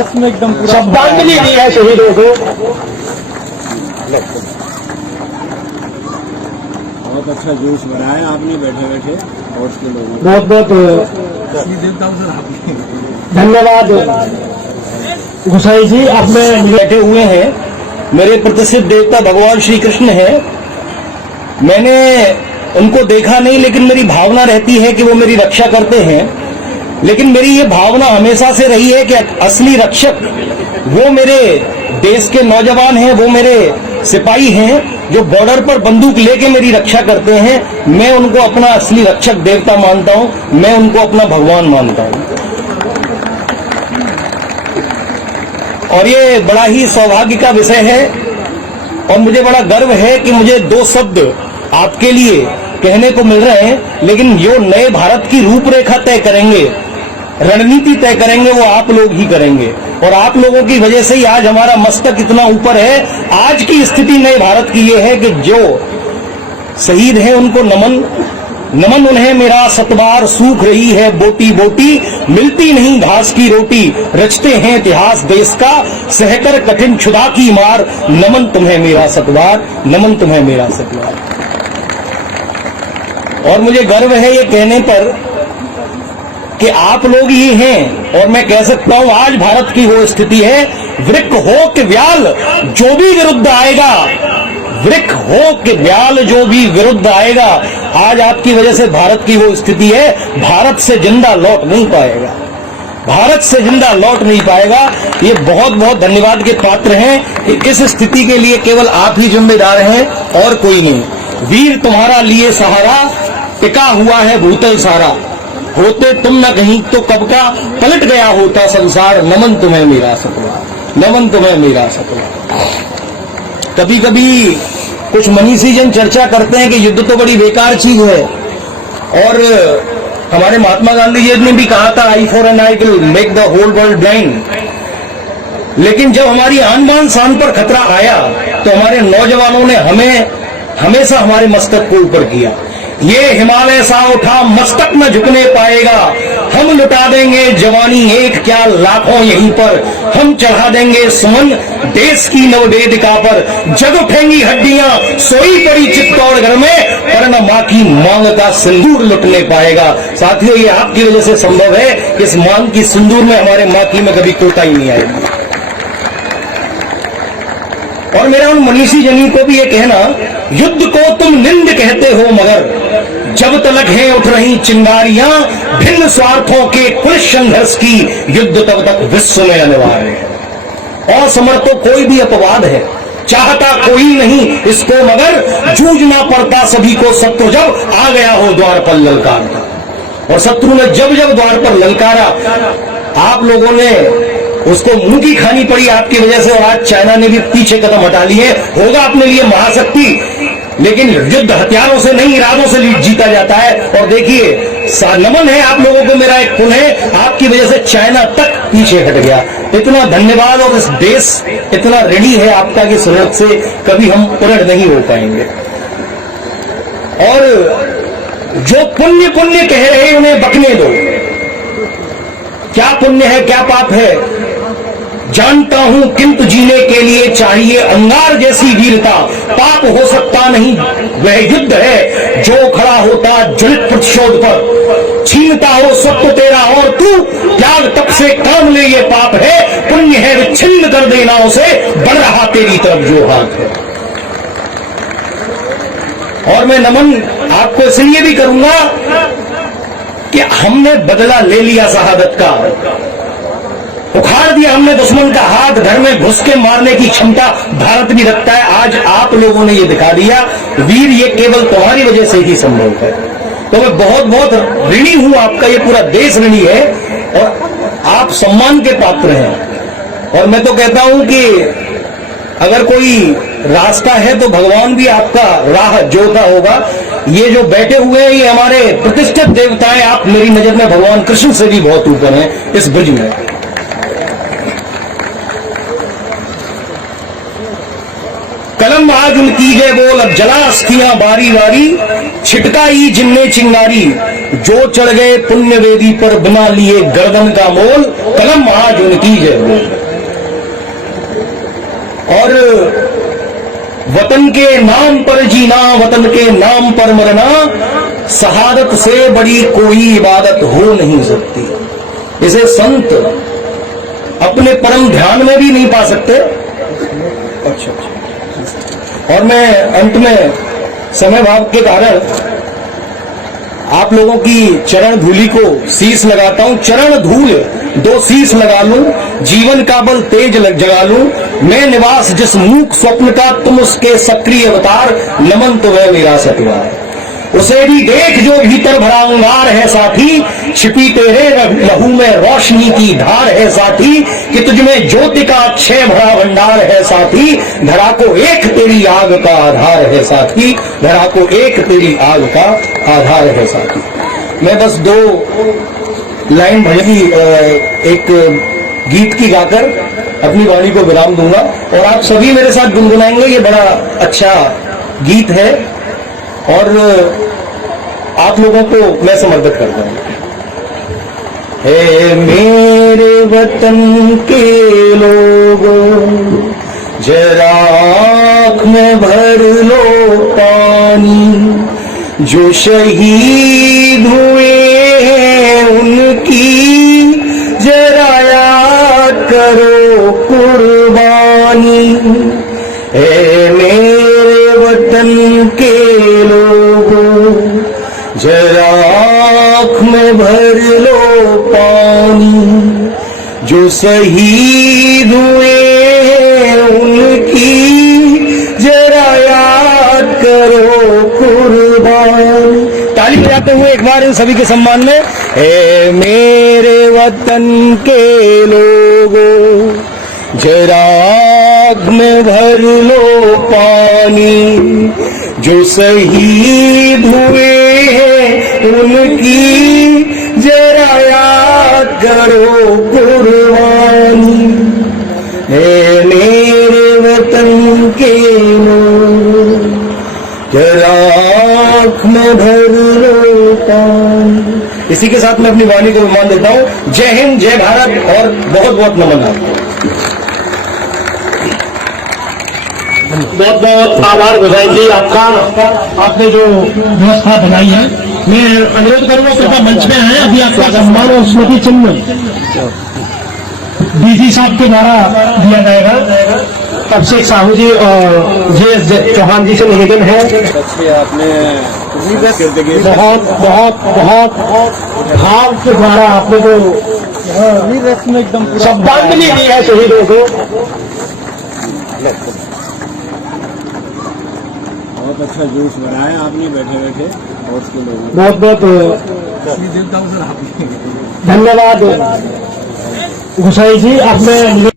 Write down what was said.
इसमें एकदम श्रद्धांजलि दी है शहीदों को। बहुत अच्छा जोश बनाया आपने बैठे बैठे और के लोगों बहुत बहुत धन्यवाद गोसाई जी। अब में बैठे हुए हैं मेरे प्रतिष्ठित देवता भगवान श्री कृष्ण हैं। मैंने उनको देखा नहीं, लेकिन मेरी भावना रहती है कि वो मेरी रक्षा करते हैं। लेकिन मेरी ये भावना हमेशा से रही है कि असली रक्षक वो मेरे देश के नौजवान हैं, वो मेरे सिपाही हैं जो बॉर्डर पर बंदूक लेके मेरी रक्षा करते हैं। मैं उनको अपना असली रक्षक देवता मानता हूं, मैं उनको अपना भगवान मानता हूं। और ये बड़ा ही सौभाग्य का विषय है और मुझे बड़ा गर्व है कि मुझे दो शब्द आपके लिए कहने को मिल रहे हैं। लेकिन जो नए भारत की रूपरेखा तय करेंगे, रणनीति तय करेंगे, वो आप लोग ही करेंगे। और आप लोगों की वजह से ही आज हमारा मस्तक इतना ऊपर है। आज की स्थिति नए भारत की ये है कि जो शहीद हैं उनको नमन नमन उन्हें मेरा सतबार। सूख रही है बोटी बोटी, मिलती नहीं घास की रोटी। रचते हैं इतिहास देश का, सहकर कठिन क्षुधा की मार। नमन तुम्हें मेरा सतबार, नमन तुम्हें मेरा सतबार। और मुझे गर्व है ये कहने पर कि आप लोग ही हैं। और मैं कह सकता हूं आज भारत की वो स्थिति है, वृक्ष हो कि व्याल जो भी विरुद्ध आएगा, वृक्ष हो कि व्याल जो भी विरुद्ध आएगा, आज आपकी वजह से भारत की वो स्थिति है। भारत से जिंदा लौट नहीं पाएगा, भारत से जिंदा लौट नहीं पाएगा। ये बहुत बहुत धन्यवाद के पात्र हैं कि इस स्थिति के लिए केवल आप ही जिम्मेदार हैं और कोई नहीं। वीर तुम्हारा लिए सहारा, टिका हुआ है भूतल सारा। होते तुम न कहीं तो कब का पलट गया होता संसार। नमन तुम्हें मेरा सतबार, नमन तुम्हें मेरा सतबार। कभी कभी कुछ मनीषी जन चर्चा करते हैं कि युद्ध तो बड़ी बेकार चीज है। और हमारे महात्मा गांधी जी ने भी कहा था, I for an I will make the whole world blind. लेकिन जब हमारी आन बान शान पर खतरा आया तो हमारे नौजवानों ने हमें हमेशा हमारे मस्तक को ऊपर किया। ये हिमालय सा उठा मस्तक न झुकने पाएगा। हम लुटा देंगे जवानी एक क्या लाखों यहीं पर। हम चढ़ा देंगे सुमन देश की नववेदिका पर। जग उठेंगी हड्डियां सोई पड़ी चित्तौड़ घर में, पर न मां की मांग का सिंदूर लुटने पाएगा। साथियों, ये आपकी वजह से संभव है। इस मांग की सिंदूर में हमारे माकी में कभी कोताही नहीं आएगी। और मेरा उन मनीषी जनी को भी ये कहना, युद्ध को तुम निंद कहते हो, मगर जब तलक है उठ रही चिंगारियां भिन्न स्वार्थों के कुल संघर्ष की, युद्ध तब तक विश्व में अनिवार्य है। असमर्थ तो कोई भी अपवाद है, चाहता कोई नहीं इसको, मगर जूझना पड़ता सभी को। शत्रु जब आ गया हो द्वार पर ललकारता, और शत्रु ने जब जब द्वार पर ललकारा, आप लोगों ने उसको मुंह की खानी पड़ी आपकी वजह से। और आज चाइना ने भी पीछे कदम हटा लिए। होगा अपने लिए महाशक्ति, लेकिन युद्ध हथियारों से नहीं इरादों से जीता जाता है। और देखिए, नमन है आप लोगों को मेरा एक पुण्य, आपकी वजह से चाइना तक पीछे हट गया। इतना धन्यवाद। और इस देश इतना ऋणी है आपका कि सूरत से कभी हम उलट नहीं हो पाएंगे। और जो पुण्य पुण्य कह रहे उन्हें बकने दो। क्या पुण्य है क्या पाप है जानता हूं, किंतु जीने के लिए चाहिए अंगार जैसी वीरता। पाप हो सकता नहीं वह युद्ध है जो खड़ा होता ज्वलित प्रतिशोध पर। छीनता हो सत्य तेरा और तू त्याग तप से काम ले, ये पाप है। पुण्य है विच्छिन्न कर देना उसे, बढ़ रहा तेरी तरफ जो हाथ है। और मैं नमन आपको इसलिए भी करूंगा कि हमने बदला ले लिया शहादत का। उखाड़ दिया हमने दुश्मन का हाथ। घर में घुस के मारने की क्षमता भारत भी रखता है। आज आप लोगों ने ये दिखा दिया। वीर, ये केवल तुम्हारी वजह से ही संभव है। तो मैं बहुत बहुत ऋणी हूं आपका, ये पूरा देश ऋणी है और आप सम्मान के पात्र हैं। और मैं तो कहता हूं कि अगर कोई रास्ता है तो भगवान भी आपका राह जोता होगा। ये जो बैठे हुए हैं ये हमारे प्रतिष्ठित देवता हैं। आप मेरी नजर में भगवान कृष्ण से भी बहुत ऊपर हैं इस ब्रिज में। कलम आज उनकी है बोल, अब जला अस्थियां बारी बारी। छिटकाई जिनने चिंगारी, जो चढ़ गए पुण्य वेदी पर बिना लिए गर्दन का मोल, कलम आज उनकी जय हो। और वतन के नाम पर जीना, वतन के नाम पर मरना, शहादत से बड़ी कोई इबादत हो नहीं सकती। इसे संत अपने परम ध्यान में भी नहीं पा सकते। अच्छा। और मैं अंत में समय भाव के कारण आप लोगों की चरण धूलि को शीश लगाता हूं। चरण धूल दो शीश लगा लूं, जीवन का बल तेज जगा लूं। मैं निवास जिस मूक स्वप्न का, तुम उसके सक्रिय अवतार, नमन तो वह मेरा सतवार। उसे भी देख जो भीतर भरा अंगार है साथी, छिपी तेरे लहू में रोशनी की धार है साथी, कि तुझमें ज्योति का अक्षय भरा भंडार है साथी, धरा को एक तेरी आग का आधार है साथी, धरा को एक तेरी आग का आधार है साथी। मैं बस 2 लाइन भजन एक गीत की गाकर अपनी वाणी को विराम दूंगा और आप सभी मेरे साथ गुनगुनाएंगे। ये बड़ा अच्छा गीत है और आप लोगों को मैं समर्पित करता हूं। हे मेरे वतन के लोगों, जरा आँख में भर लो पानी, जो शहीद हुए हैं उनकी जरा याद करो कुर्बानी। हे मेरे वतन के लोगों, जरा आँख में भर लो पानी, जो शहीद हुए हैं उनकी जरा याद करो कुर्बानी। ताली बजाते हुए एक बार इन सभी के सम्मान में, हे मेरे वतन के लोगों, जरा आग में भर लो पानी, जो शहीद हुए हैं उनकी जरा याद करो कुर्बानी। हे मेरे वतन के लोग, जरा आँख में भर लो पानी। इसी के साथ मैं अपनी वाणी को विमान देता हूं। जय हिंद, जय भारत और बहुत बहुत नमन आपको। बहुत बहुत आभार गोसाई जी आपका, आपने जो व्यवस्था बनाई है। मैं अनुरोध करूंगा कृपया मंच में आए, अभी आपका सम्मान और स्मृति चिन्ह डीजी साहब के द्वारा दिया जाएगा। अभिषेक साहू जी और जे चौहान जी से निवेदन है, आपने बहुत बहुत बहुत भाव के द्वारा आपने जो एकदम श्रद्धांजलि दी है शहीदों को। बहुत अच्छा जोश बनाया आपने बैठे बैठे और उसके लोगों बहुत बहुत धन्यवाद गोसाई जी। अब मैं